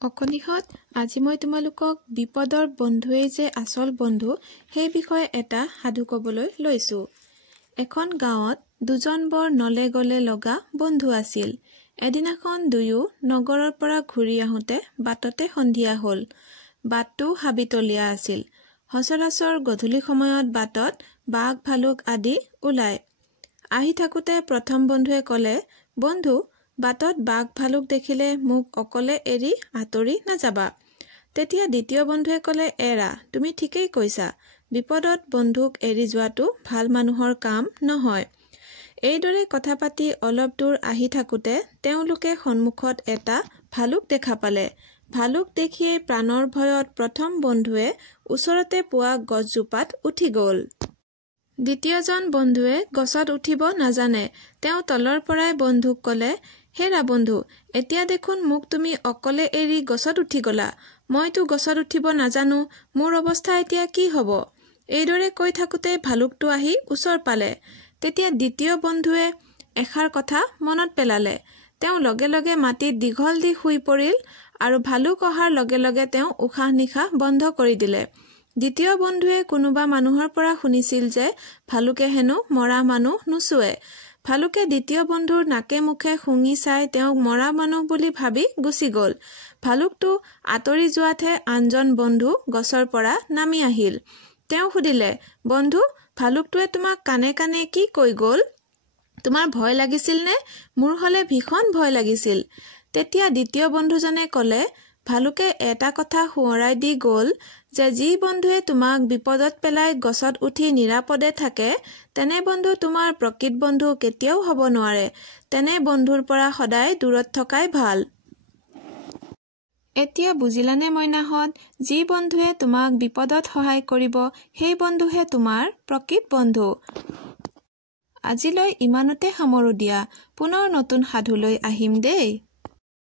অকনিহত আজি মই তোমালোকক বিপদৰ বন্ধুৱে যে আসল বন্ধু সেই বিষয়ে এটা সাধু ক'বলৈ লৈছো। এখন গাঁৱত দুজন বৰ নলে গলে লগা বন্ধু আছিল। এদিনাখন দুয়ো নগৰৰ পৰা ঘূৰি আহোঁতে বাটতে সন্ধিয়া হ'ল। বাটটো হাবিতলীয়া আছিল। সচৰাচৰ গধূলি সময়ত বাটত বাঘ ভালুক আদি ওলায়। আহি থাকোঁতে প্ৰথম বন্ধুৱে ক'লে, বন্ধু, বাটত বাঘ ভালুক দেখিলে মোক অকলে এৰি আঁতৰি নাযাবা। তেতিয়া দ্বিতীয় বন্ধুৱে ক'লে, এৰা, তুমি ঠিকেই কৈছা। বিপদত বন্ধুক এৰি যোৱাটো ভাল মানুহৰ কাম নহয়। এইদৰে কথা পাতি অলপ দূৰ আহি থাকোঁতে তেওঁলোকে সন্মুখত এটা ভালুক দেখা পালে। ভালুক দেখিয়েই প্ৰাণৰ ভয়ত প্ৰথম বন্ধুৱে ওচৰতে পোৱা গছজোপাত উঠি গ'ল। দ্বিতীয়জন বন্ধুৱে গছত উঠিব নাজানে। তেওঁ তলৰ পৰাই বন্ধুক ক'লে, হেৰা বন্ধু, এতিয়া দেখোন মোক তুমি অকলে এৰি গছত উঠি গলা। মইতো গছত উঠিব নাজানো, মোৰ অৱস্থা এতিয়া কি হ'ব? এইদৰে কৈ থাকোঁতে ভালুকটো আহি ওচৰ পালে। তেতিয়া দ্বিতীয় বন্ধুৱে এষাৰ কথা মনত পেলালে। তেওঁ লগে লগে মাটিত দীঘল দি শুই পৰিল আৰু ভালুক অহাৰ লগে লগে তেওঁ উশাহ নিশাহ বন্ধ কৰি দিলে। দ্বিতীয় বন্ধুৱে কোনোবা মানুহৰ পৰা শুনিছিল যে ভালুকে হেনো মৰা মানুহ নুচুৱে। ভালুকে দ্বিতীয় বন্ধুৰ নাকে মুখে শুঙি চাই তেওঁক মৰা মানুহ বুলি ভাবি গুচি গ'ল। ভালুকটো আঁতৰি যোৱাতহে আনজন বন্ধু গছৰ পৰা নামি আহিল। তেওঁ সুধিলে, বন্ধু, ভালুকটোৱে তোমাক কাণে কাণে কি কৈ গ'ল? তোমাৰ ভয় লাগিছিল নে? মোৰ হলে ভীষণ ভয় লাগিছিল। তেতিয়া দ্বিতীয় বন্ধুজনে ক'লে, ভালুকে এটা কথা সোঁৱৰাই দি গ'ল যে যি বন্ধুৱে তোমাক বিপদত পেলাই গছত উঠি নিৰাপদে থাকে, তেনে বন্ধু তোমাৰ প্ৰকৃত বন্ধু কেতিয়াও হ'ব নোৱাৰে। তেনে বন্ধুৰ পৰা সদায় দূৰত থকাই ভাল। এতিয়া বুজিলানে মইনাহঁত? যি বন্ধুৱে তোমাক বিপদত সহায় কৰিব, সেই বন্ধুহে তোমাৰ প্ৰকৃত বন্ধু। আজিলৈ ইমানতে সামৰো দিয়া। পুনৰ নতুন সাধুলৈ আহিম দেই।